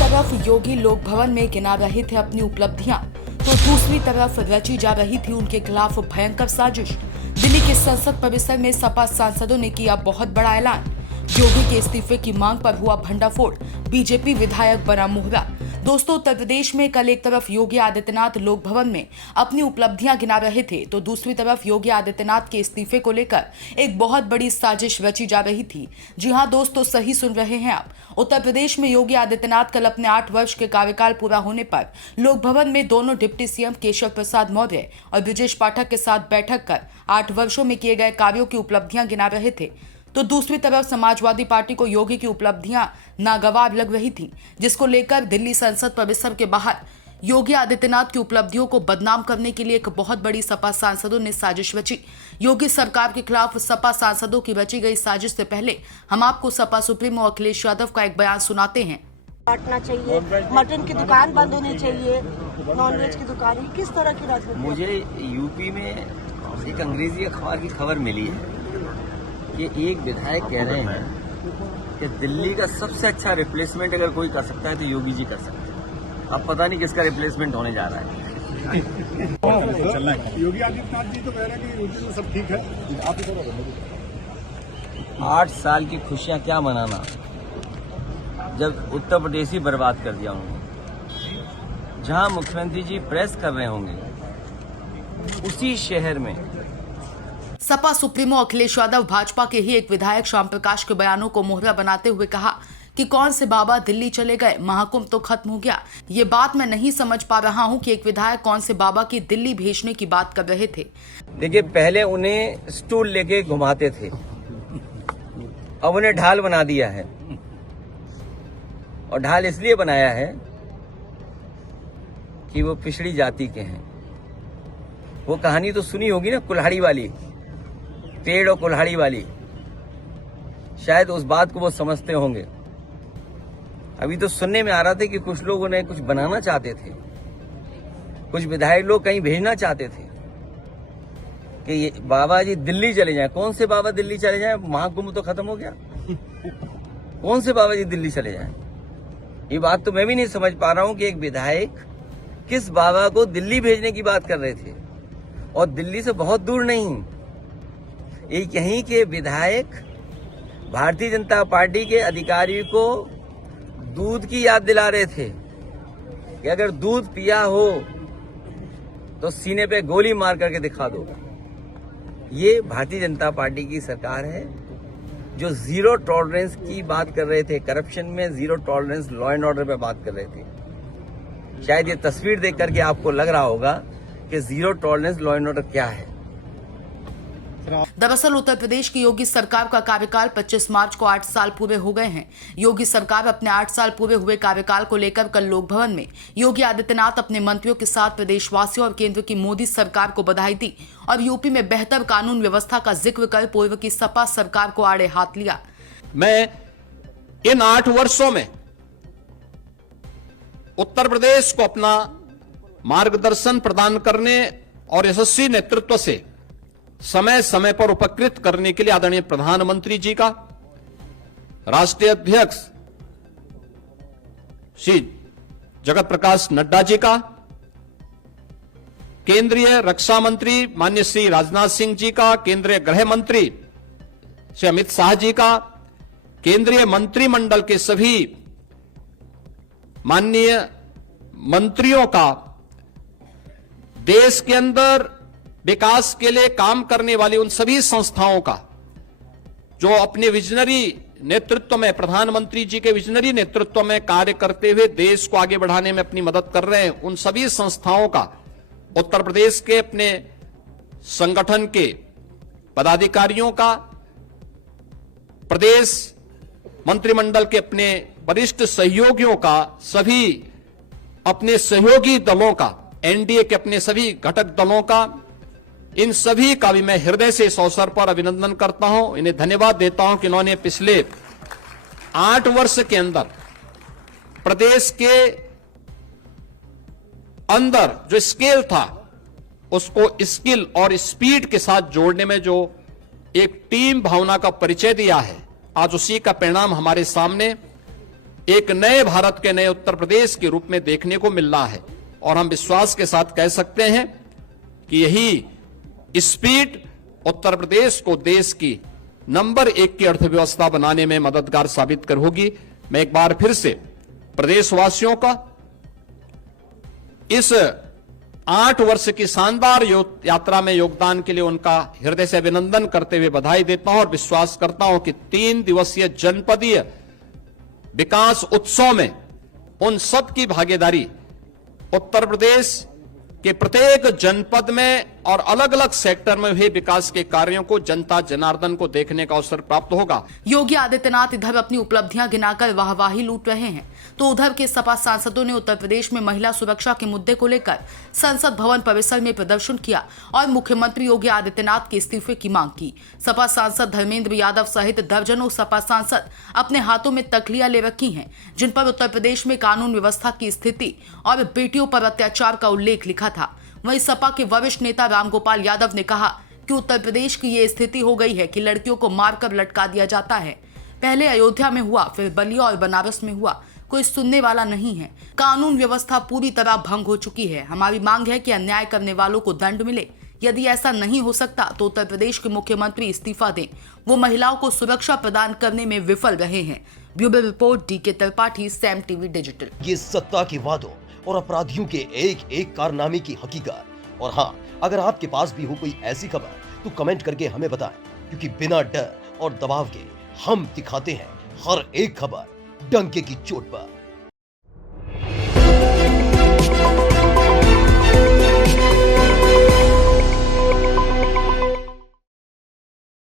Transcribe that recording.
तरफ योगी लोक भवन में गिना रहे थे अपनी उपलब्धियां, तो दूसरी तरफ रची जा रही थी उनके खिलाफ भयंकर साजिश। दिल्ली के संसद परिसर में सपा सांसदों ने किया बहुत बड़ा ऐलान। योगी के इस्तीफे की मांग पर हुआ भंडाफोड़, बीजेपी विधायक बना मुहरा। दोस्तों, उत्तर प्रदेश में कल एक तरफ योगी आदित्यनाथ लोक भवन में अपनी उपलब्धियां गिना रहे थे, तो दूसरी तरफ योगी आदित्यनाथ के इस्तीफे को लेकर एक बहुत बड़ी साजिश रची जा रही थी। जी हां दोस्तों, सही सुन रहे हैं आप। उत्तर प्रदेश में योगी आदित्यनाथ कल अपने 8 वर्ष के कार्यकाल पूरा होने पर लोक भवन में दोनों डिप्टी सीएम केशव प्रसाद मौर्य और ब्रजेश पाठक के साथ बैठक कर 8 वर्षों में किए गए कार्यों की उपलब्धियां गिना रहे थे। तो दूसरी तरफ समाजवादी पार्टी को योगी की उपलब्धियां नागवार लग रही थी, जिसको लेकर दिल्ली संसद परिसर के बाहर योगी आदित्यनाथ की उपलब्धियों को बदनाम करने के लिए एक बहुत बड़ी सपा सांसदों ने साजिश रची। योगी सरकार के खिलाफ सपा सांसदों की रची गई साजिश से पहले हम आपको सपा सुप्रीमो अखिलेश यादव का एक बयान सुनाते हैं। काटना चाहिए, मटन की दुकान बंद होनी चाहिए, नॉनवेज की दुकान, किस तरह की राजनीति? मुझे यूपी में एक अंग्रेजी अखबार की खबर मिली है कि एक विधायक कह रहे हैं कि दिल्ली का सबसे अच्छा रिप्लेसमेंट अगर कोई कर सकता है तो योगी जी कर सकते हैं। अब पता नहीं किसका रिप्लेसमेंट होने जा रहा है। योगी आदित्यनाथ जी तो कह रहे हैं कि यूपी में सब ठीक है। आप 8 साल की खुशियां क्या मनाना, जब उत्तर प्रदेश ही बर्बाद कर दिया उन्होंने। जहां मुख्यमंत्री जी प्रेस कर रहे होंगे उसी शहर में सपा सुप्रीमो अखिलेश यादव भाजपा के ही एक विधायक श्याम प्रकाश के बयानों को मोहरा बनाते हुए कहा कि कौन से बाबा दिल्ली चले गए, महाकुंभ तो खत्म हो गया। ये बात मैं नहीं समझ पा रहा हूं कि एक विधायक कौन से बाबा की दिल्ली भेजने की बात कर रहे थे। देखिए, पहले उन्हें स्टूल लेके घुमाते थे, अब उन्हें ढाल बना दिया है। और ढाल इसलिए बनाया है कि वो पिछड़ी जाति के हैं। वो कहानी तो सुनी होगी ना, कुल्हाड़ी वाली, पेड़ और कुल्हाड़ी वाली। शायद उस बात को वो समझते होंगे। अभी तो सुनने में आ रहा था कि कुछ लोग उन्हें कुछ बनाना चाहते थे, कुछ विधायक लोग कहीं भेजना चाहते थे कि ये बाबा जी दिल्ली चले जाएं। कौन से बाबा दिल्ली चले जाएं? महाकुंभ तो खत्म हो गया। कौन से बाबा जी दिल्ली चले जाएं? ये बात तो मैं भी नहीं समझ पा रहा हूं कि एक विधायक किस बाबा को दिल्ली भेजने की बात कर रहे थे। और दिल्ली से बहुत दूर नहीं, एक यहीं के विधायक भारतीय जनता पार्टी के अधिकारी को दूध की याद दिला रहे थे कि अगर दूध पिया हो तो सीने पे गोली मार करके दिखा दो। ये भारतीय जनता पार्टी की सरकार है जो जीरो टॉलरेंस की बात कर रहे थे, करप्शन में zero tolerance, law and order पे बात कर रहे थे। शायद ये तस्वीर देख करके आपको लग रहा होगा कि zero tolerance, law and order क्या है। दरअसल उत्तर प्रदेश की योगी सरकार का कार्यकाल 25 मार्च को 8 साल पूरे हो गए हैं। योगी सरकार अपने 8 साल पूरे हुए कार्यकाल को लेकर कल लोक भवन में योगी आदित्यनाथ अपने मंत्रियों के साथ प्रदेशवासियों और केंद्र की मोदी सरकार को बधाई दी और यूपी में बेहतर कानून व्यवस्था का जिक्र कर पूर्व की सपा सरकार को आड़े हाथ लिया। मैं इन 8 वर्षों में उत्तर प्रदेश को अपना मार्गदर्शन प्रदान करने और यशस्वी नेतृत्व से समय समय पर उपकृत करने के लिए आदरणीय प्रधानमंत्री जी का, राष्ट्रीय अध्यक्ष श्री जगत प्रकाश नड्डा जी का, केंद्रीय रक्षा मंत्री माननीय श्री राजनाथ सिंह जी का, केंद्रीय गृह मंत्री श्री अमित शाह जी का, केंद्रीय मंत्रिमंडल के सभी माननीय मंत्रियों का, देश के अंदर विकास के लिए काम करने वाली उन सभी संस्थाओं का जो अपने विजनरी नेतृत्व में, प्रधानमंत्री जी के विजनरी नेतृत्व में कार्य करते हुए देश को आगे बढ़ाने में अपनी मदद कर रहे हैं, उन सभी संस्थाओं का, उत्तर प्रदेश के अपने संगठन के पदाधिकारियों का, प्रदेश मंत्रिमंडल के अपने वरिष्ठ सहयोगियों का, सभी अपने सहयोगी दलों का, एनडीए के अपने सभी घटक दलों का, इन सभी का भी मैं हृदय से इस अवसर पर अभिनंदन करता हूं। इन्हें धन्यवाद देता हूं कि इन्होंने पिछले 8 वर्ष के अंदर प्रदेश के अंदर जो स्केल था उसको स्किल और स्पीड के साथ जोड़ने में जो एक टीम भावना का परिचय दिया है, आज उसी का परिणाम हमारे सामने एक नए भारत के नए उत्तर प्रदेश के रूप में देखने को मिल रहा है। और हम विश्वास के साथ कह सकते हैं कि यही स्पीड उत्तर प्रदेश को देश की नंबर 1 की अर्थव्यवस्था बनाने में मददगार साबित कर होगी। मैं एक बार फिर से प्रदेशवासियों का इस 8 वर्ष की शानदार यात्रा में योगदान के लिए उनका हृदय से अभिनंदन करते हुए बधाई देता हूं और विश्वास करता हूं कि 3 दिवसीय जनपदीय विकास उत्सव में उन सब की भागीदारी उत्तर प्रदेश के प्रत्येक जनपद में और अलग अलग सेक्टर में हुए विकास के कार्यों को जनता जनार्दन को देखने का अवसर प्राप्त होगा। योगी आदित्यनाथ इधर अपनी उपलब्धियां गिनाकर वाहवाही लूट रहे हैं तो उधर के सपा सांसदों ने उत्तर प्रदेश में महिला सुरक्षा के मुद्दे को लेकर संसद भवन परिसर में प्रदर्शन किया और मुख्यमंत्री योगी आदित्यनाथ के इस्तीफे की मांग की। सपा सांसद धर्मेंद्र यादव सहित दर्जनों सपा सांसद अपने हाथों में तख्लियां ले रखी हैं जिन पर उत्तर प्रदेश में कानून व्यवस्था की स्थिति और बेटियों पर अत्याचार का उल्लेख लिखा था। वहीं सपा के वरिष्ठ नेता रामगोपाल यादव ने कहा कि उत्तर प्रदेश की ये स्थिति हो गई है कि लड़कियों को मारकर लटका दिया जाता है। पहले अयोध्या में हुआ, फिर बलिया और बनारस में हुआ, कोई सुनने वाला नहीं है। कानून व्यवस्था पूरी तरह भंग हो चुकी है। हमारी मांग है कि अन्याय करने वालों को दंड मिले। यदि ऐसा नहीं हो सकता तो उत्तर प्रदेश के मुख्यमंत्री इस्तीफा दें। वो महिलाओं को सुरक्षा प्रदान करने में विफल रहे हैं। Bureau report DK Tripathi, Sam TV digital. ये सत्ता के वादों और अपराधियों के एक एक कारनामे की हकीकत। और हाँ, अगर आपके पास भी हो कोई ऐसी खबर तो कमेंट करके हमें बताएं, क्योंकि बिना डर और दबाव के हम दिखाते हैं हर एक खबर डंके की चोट पर।